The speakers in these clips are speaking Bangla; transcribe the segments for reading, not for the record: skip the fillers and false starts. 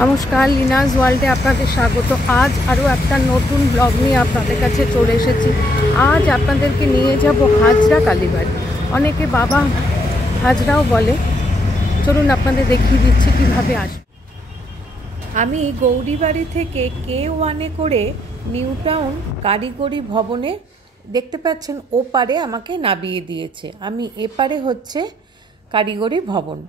নমস্কার, লিনাস ওয়ার্ল্ডে আপনাদের স্বাগত। আজ আরও একটা নতুন ব্লগ নিয়ে আপনাদের কাছে চলে এসেছি। আজ আপনাদেরকে নিয়ে যাব হাজরা কালীবাড়ি, অনেকে বাবা হাজরাও বলে। চলুন আপনাদের দেখিয়ে দিচ্ছি কিভাবে আসবে। আমি গৌরীবাড়ি থেকে K1-এ করে নিউ টাউন কারিগরি ভবনে, দেখতে পাচ্ছেন ওপারে আমাকে নামিয়ে দিয়েছে। আমি এপারে হচ্ছে কারিগরি ভবন।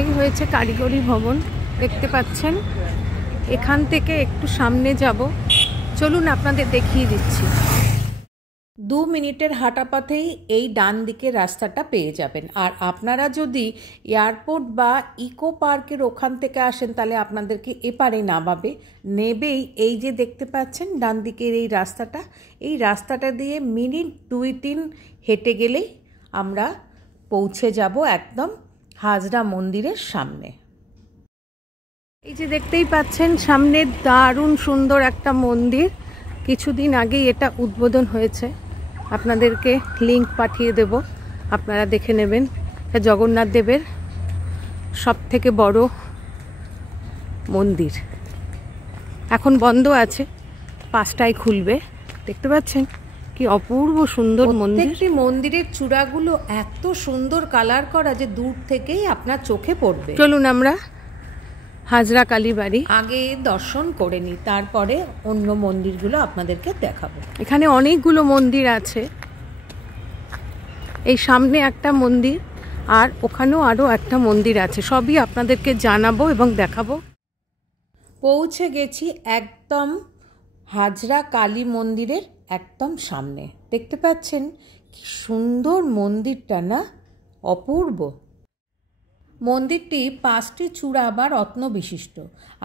এই হয়েছে কারিগরি ভবন, দেখতে পাচ্ছেন। এখান থেকে একটু সামনে যাব, চলুন আপনাদের দেখিয়ে দিচ্ছি। 2 মিনিটের হাঁটা পথেই এই ডান দিকের রাস্তাটা পেয়ে যাবেন। আর আপনারা যদি এয়ারপোর্ট বা ইকো পার্কের ওখান থেকে আসেন তাহলে আপনাদেরকে এপারে নামাবে, নেবেই এই যে দেখতে পাচ্ছেন ডান দিকের এই রাস্তাটা দিয়ে মিনিট 2-3 হেঁটে গেলেই আমরা পৌঁছে যাব একদম হাজরা মন্দিরের সামনে। এই যে দেখতেই পাচ্ছেন সামনে দারুণ সুন্দর একটা মন্দির। কিছুদিন আগেই এটা উদ্বোধন হয়েছে, আপনাদেরকে লিংক পাঠিয়ে দেব, আপনারা দেখে নেবেন। এটা জগন্নাথ দেবের সবথেকে বড় মন্দির। এখন বন্ধ আছে, 5টায় খুলবে। দেখতে পাচ্ছেন কি অপূর্ব সুন্দর মন্দির। প্রত্যেকটি মন্দিরের চূড়াগুলো এত সুন্দর কালার করা যে দূর থেকেই আপনার চোখে পড়বে। চলুন আমরা হাজরা কালীবাড়ি আগে দর্শন করে নিই, তারপরে অন্য মন্দিরগুলো আপনাদেরকে দেখাবো। এখানে অনেকগুলো মন্দির আছে, এই সামনে একটা মন্দির আর ওখানেও আরও একটা মন্দির আছে, সবই আপনাদেরকে জানাবো এবং দেখাবো। পৌঁছে গেছি একদম হাজরা কালী মন্দিরের একদম সামনে। দেখতে পাচ্ছেন কি সুন্দর মন্দিরটা না, অপূর্ব। মন্দিরটি 5টি চূড়া বা রত্ন বিশিষ্ট,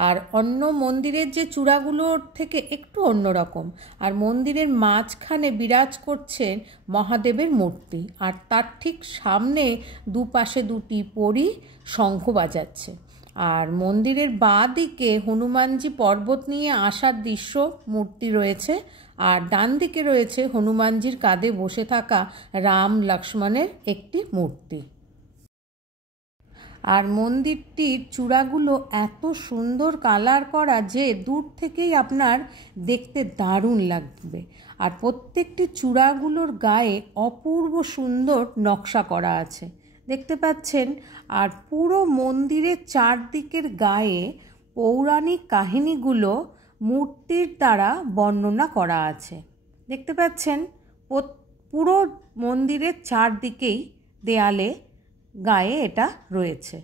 আর অন্য মন্দিরের যে চূড়াগুলোর থেকে একটু অন্যরকম। আর মন্দিরের মাঝখানে বিরাজ করছেন মহাদেবের মূর্তি, আর তার ঠিক সামনে দুপাশে 2টি পরী শঙ্খ বাজাচ্ছে। আর মন্দিরের বাঁ দিকে হনুমানজি পর্বত নিয়ে আসার দৃশ্য মূর্তি রয়েছে, আর ডান দিকে রয়েছে হনুমানজির কাঁধে বসে থাকা রাম লক্ষ্মণের একটি মূর্তি। আর মন্দিরটির চূড়াগুলো এত সুন্দর কালার করা যে দূর থেকেই আপনার দেখতে দারুণ লাগবে। আর প্রত্যেকটি চূড়াগুলোর গায়ে অপূর্ব সুন্দর নকশা করা আছে, দেখতে পাচ্ছেন। আর পুরো মন্দিরের চারদিকের গায়ে পৌরাণিক কাহিনীগুলো মূর্তির দ্বারা বর্ণনা করা আছে, দেখতে পাচ্ছেন। পুরো মন্দিরের চারদিকেই দেয়ালে গায়ে এটা রয়েছে।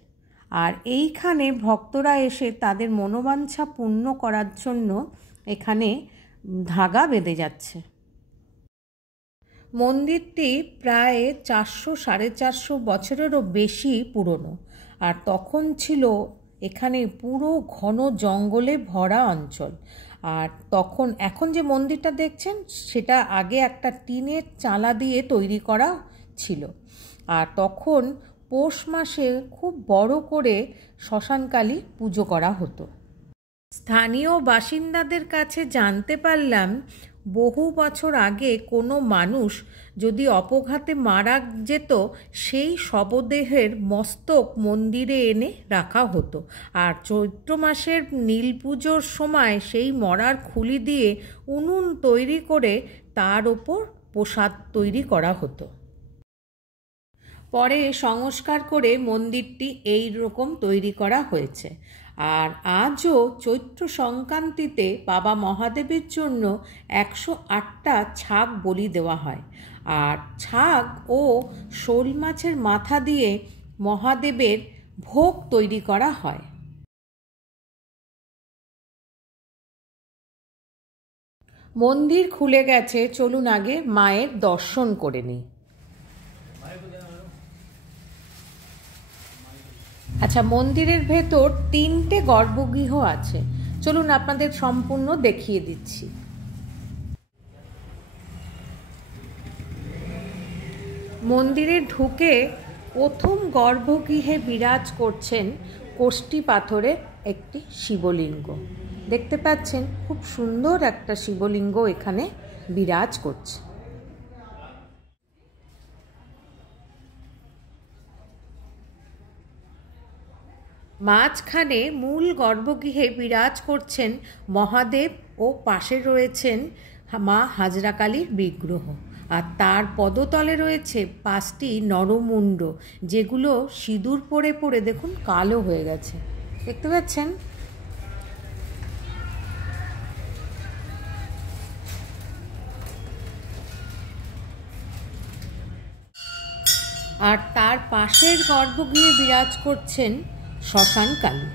আর এইখানে ভক্তরা এসে তাদের মনোবাঞ্ছা পূর্ণ করার জন্য এখানে ধাগা বেঁধে যাচ্ছে। মন্দিরটি প্রায় 400-450 বছরেরও বেশি পুরনো। আর তখন ছিল এখানে পুরো ঘন জঙ্গলে ভরা অঞ্চল। আর এখন যে মন্দিরটা দেখছেন সেটা আগে একটা টিনের চালা দিয়ে তৈরি করা ছিল। আর তখন পৌষ মাসে খুব বড় করে শ্মশানকালী পুজো করা হতো। স্থানীয় বাসিন্দাদের কাছে জানতে পারলাম বহু বছর আগে কোনো মানুষ যদি অপঘাতে মারা যেত, সেই শবদেহের মস্তক মন্দিরে এনে রাখা হতো। আর চৈত্র মাসের নীল পুজোর সময় সেই মরার খুলি দিয়ে উনুন তৈরি করে তার ওপর প্রসাদ তৈরি করা হতো। পরে সংস্কার করে মন্দিরটি এই রকম তৈরি করা হয়েছে। আর আজও চৈত্র সংক্রান্তিতে বাবা মহাদেবের জন্য 108টা ছাগ বলি দেওয়া হয়। আর ছাগ ও শোল মাছের মাথা দিয়ে মহাদেবের ভোগ তৈরি করা হয়। মন্দির খুলে গেছে, চলুন আগে মায়ের দর্শন করে নিই। আচ্ছা, মন্দিরের ভেতর 3টে গর্ভগৃহ আছে, চলুন আপনাদের সম্পূর্ণ দেখিয়ে দিচ্ছি। মন্দিরে ঢুকে প্রথম গর্ভগৃহে বিরাজ করছেন কোষ্ঠী পাথরের একটি শিবলিঙ্গ। দেখতে পাচ্ছেন খুব সুন্দর একটা শিবলিঙ্গ এখানে বিরাজ করছে। মাঝখানে মূল গর্ভগৃহে বিরাজ করছেন মহাদেব ও পাশে রয়েছেন মা হাজরা কালীর বিগ্রহ। আর তার পদতলে রয়েছে 5টি নরমুণ্ড, যেগুলো সিঁদুর পরে পরে দেখুন কালো হয়ে গেছে, দেখতে পাচ্ছেন। আর তার পাশের গর্ভগৃহে বিরাজ করছেন শ্মশান কালী।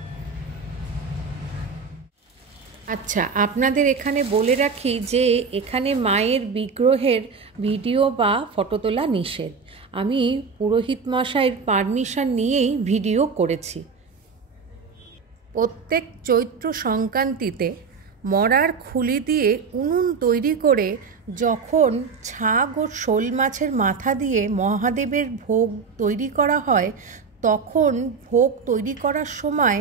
আচ্ছা, আপনাদের এখানে বলে রাখি যে এখানে মায়ের বিগ্রহের ভিডিও বা ফটো তোলা নিষেধ। আমি পুরোহিত মশাইয়ের পারমিশন নিয়েই ভিডিও করেছি। প্রত্যেক চৈত্র সংক্রান্তিতে মরার খুলি দিয়ে উনুন তৈরি করে যখন ছাগ ও শোল মাছের মাথা দিয়ে মহাদেবের ভোগ তৈরি করা হয়, তখন ভোগ তৈরি করার সময়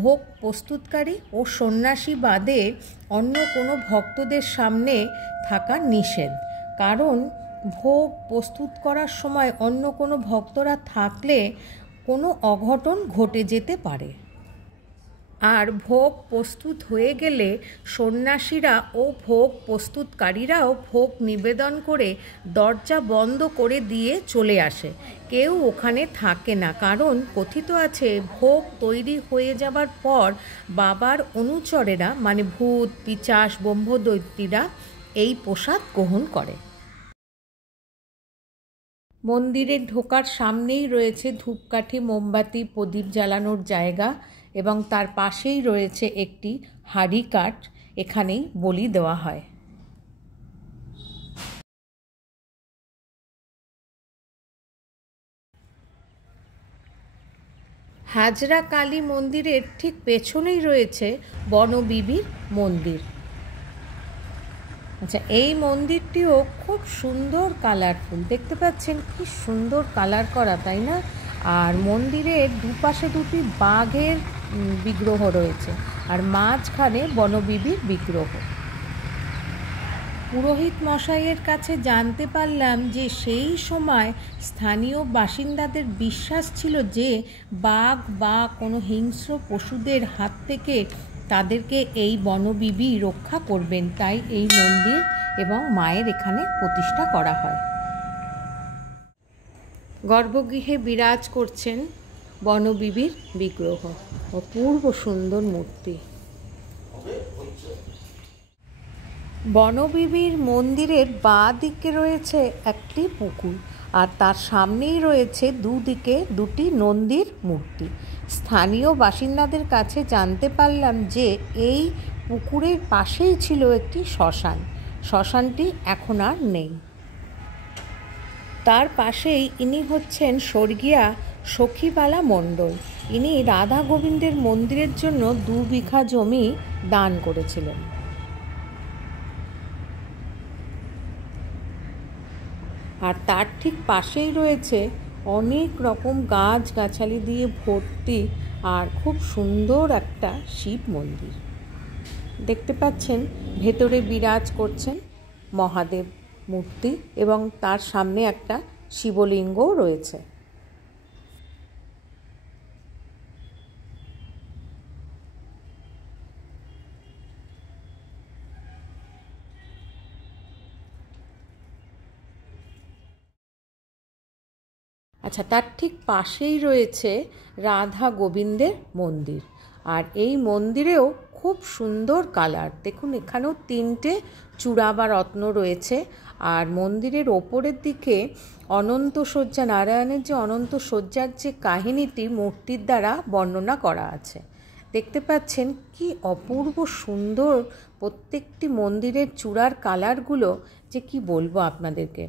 ভোগ প্রস্তুতকারী ও সন্ন্যাসী বাদে অন্য কোনো ভক্তদের সামনে থাকা নিষেধ। কারণ ভোগ প্রস্তুত করার সময় অন্য কোনো ভক্তরা থাকলে কোনো অঘটন ঘটে যেতে পারে। আর ভোগ প্রস্তুত হয়ে গেলে সন্ন্যাসীরা ও ভোগ প্রস্তুতকারীরাও ভোগ নিবেদন করে দরজা বন্ধ করে দিয়ে চলে আসে। কেউ ওখানে থাকে না, কারণ কথিত আছে ভোগ তৈরি হয়ে যাবার পর বাবার অনুচরেরা মানে ভূত পিশাচ ব্রহ্মদৈত্যীরা এই প্রসাদ গ্রহণ করে। মন্দিরে ঢোকার সামনেই রয়েছে ধূপকাঠি মোমবাতি প্রদীপ জ্বালানোর জায়গা এবং তার পাশেই রয়েছে একটি হাঁড়ি কাঠ, এখানেই বলি দেওয়া হয়। হাজরা কালী মন্দিরের ঠিক পেছনেই রয়েছে বনবিবির মন্দির। আচ্ছা, এই মন্দিরটিও খুব সুন্দর কালারফুল, দেখতে পাচ্ছেন কি সুন্দর কালার করা, তাই না? আর মন্দিরের দুপাশে দুটি বাঘের বিগ্রহ রয়েছে আর মাঝখানে বনবিবির বিগ্রহ। পুরোহিত মশাইয়ের কাছে জানতে পারলাম যে সেই সময় স্থানীয় বাসিন্দাদের বিশ্বাস ছিল যে বাঘ বা কোনো হিংস্র পশুদের হাত থেকে তাদেরকে এই বনবিবি রক্ষা করবেন, তাই এই মন্দির এবং মায়ের এখানে প্রতিষ্ঠা করা হয়। গর্ভগৃহে বিরাজ করছেন বনবিবির বিগ্রহ, অপূর্ব সুন্দর মূর্তি। বনবিবির মন্দিরের বাঁ দিকে রয়েছে একটি পুকুর আর তার সামনেই রয়েছে দুদিকে দুটি নন্দীর মূর্তি। স্থানীয় বাসিন্দাদের কাছে জানতে পারলাম যে এই পুকুরের পাশেই ছিল একটি শ্মশান, শ্মশানটি এখন আর নেই। তার পাশেই ইনি হচ্ছেন স্বর্গীয়া সখীবালা মণ্ডল। ইনি রাধা গোবিন্দের মন্দিরের জন্য 2 বিঘা জমি দান করেছিলেন। আর তার ঠিক পাশেই রয়েছে অনেক রকম গাছগাছালি দিয়ে ভর্তি আর খুব সুন্দর একটা শিব মন্দির, দেখতে পাচ্ছেন। ভেতরে বিরাজ করছেন মহাদেব মূর্তি এবং তার সামনে একটা শিবলিঙ্গও রয়েছে। আচ্ছা, তার ঠিক পাশেই রয়েছে রাধা গোবিন্দের মন্দির আর এই মন্দিরেও খুব সুন্দর কালার, দেখুন এখানেও 3টে চূড়া বা রত্ন রয়েছে। আর মন্দিরের ওপরের দিকে অনন্ত শয্যা, নারায়ণের যে অনন্ত শয্যার যে কাহিনীটি মূর্তির দ্বারা বর্ণনা করা আছে, দেখতে পাচ্ছেন কি অপূর্ব সুন্দর। প্রত্যেকটি মন্দিরের চূড়ার কালারগুলো যে কি বলবো আপনাদেরকে।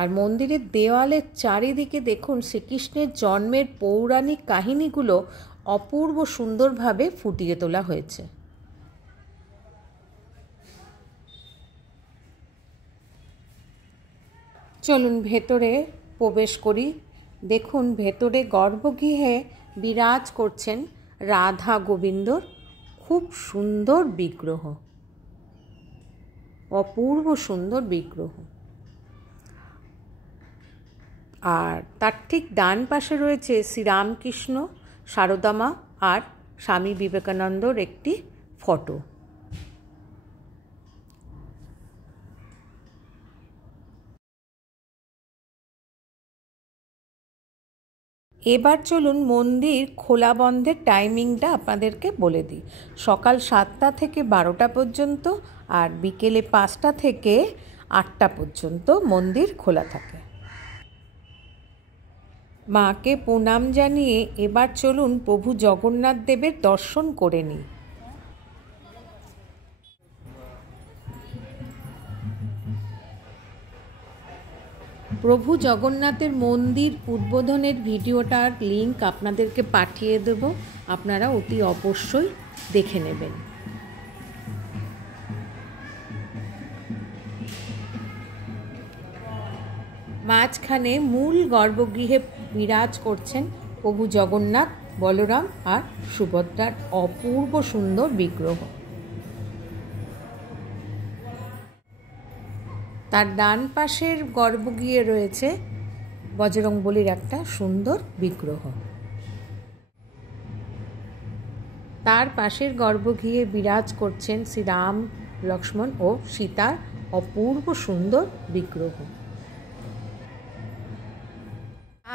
আর মন্দিরের দেওয়ালের চারিদিকে দেখুন শ্রীকৃষ্ণের জন্মের পৌরাণিক কাহিনীগুলো অপূর্ব সুন্দরভাবে ফুটিয়ে তোলা হয়েছে। চলুন ভেতরে প্রবেশ করি। দেখুন ভেতরে গর্ভগৃহে বিরাজ করছেন রাধা গোবিন্দর খুব সুন্দর বিগ্রহ, অপূর্ব সুন্দর বিগ্রহ। আর তার ঠিক ডান পাশে রয়েছে শ্রীরামকৃষ্ণ, সারদা মা আর স্বামী বিবেকানন্দর একটি ফটো। এবার চলুন মন্দির খোলা বন্ধের টাইমিংটা আপনাদেরকে বলে দিই। সকাল 7টা থেকে 12টা পর্যন্ত আর বিকেলে 5টা থেকে 8টা পর্যন্ত মন্দির খোলা থাকে। মাকে প্রণাম জানিয়ে এবার চলুন প্রভু জগন্নাথ দেবের দর্শন করে নিই। প্রভু জগন্নাথের মন্দির উদ্বোধনের ভিডিওটার লিংক আপনাদেরকে পাঠিয়ে দেব, আপনারা অতি অবশ্যই দেখে নেবেন। মাঝখানে মূল গর্ভগৃহে বিরাজ করছেন প্রভু জগন্নাথ, বলরাম আর সুভদ্রার অপূর্ব সুন্দর বিগ্রহ। তার ডান পাশের গর্ভগৃহে রয়েছে বজরংবলীর একটা সুন্দর বিগ্রহ। তার পাশের গর্ভগৃহে বিরাজ করছেন শ্রীরাম, লক্ষ্মণ ও সীতার অপূর্ব সুন্দর বিগ্রহ।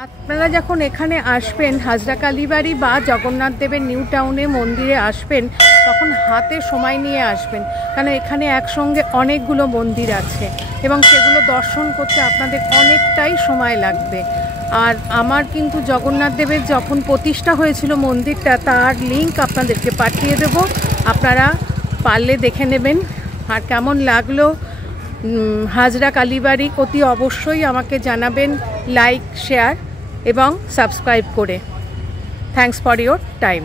আপনারা যখন এখানে আসবেন, হাজরা কালীবাড়ি বা জগন্নাথ দেবের নিউ টাউনে মন্দিরে আসবেন, তখন হাতে সময় নিয়ে আসবেন, কারণ এখানে একসঙ্গে অনেকগুলো মন্দির আছে এবং সেগুলো দর্শন করতে আপনাদের অনেকটাই সময় লাগবে। আর আমার কিন্তু জগন্নাথ দেবের যখন প্রতিষ্ঠা হয়েছিল মন্দিরটা, তার লিংক আপনাদেরকে পাঠিয়ে দেব, আপনারা পারলে দেখে নেবেন। আর কেমন লাগলো হাজরা কালীবাড়ি অতি অবশ্যই আমাকে জানাবেন, লাইক, শেয়ার এবং সাবস্ক্রাইব করে। Thanks for your time.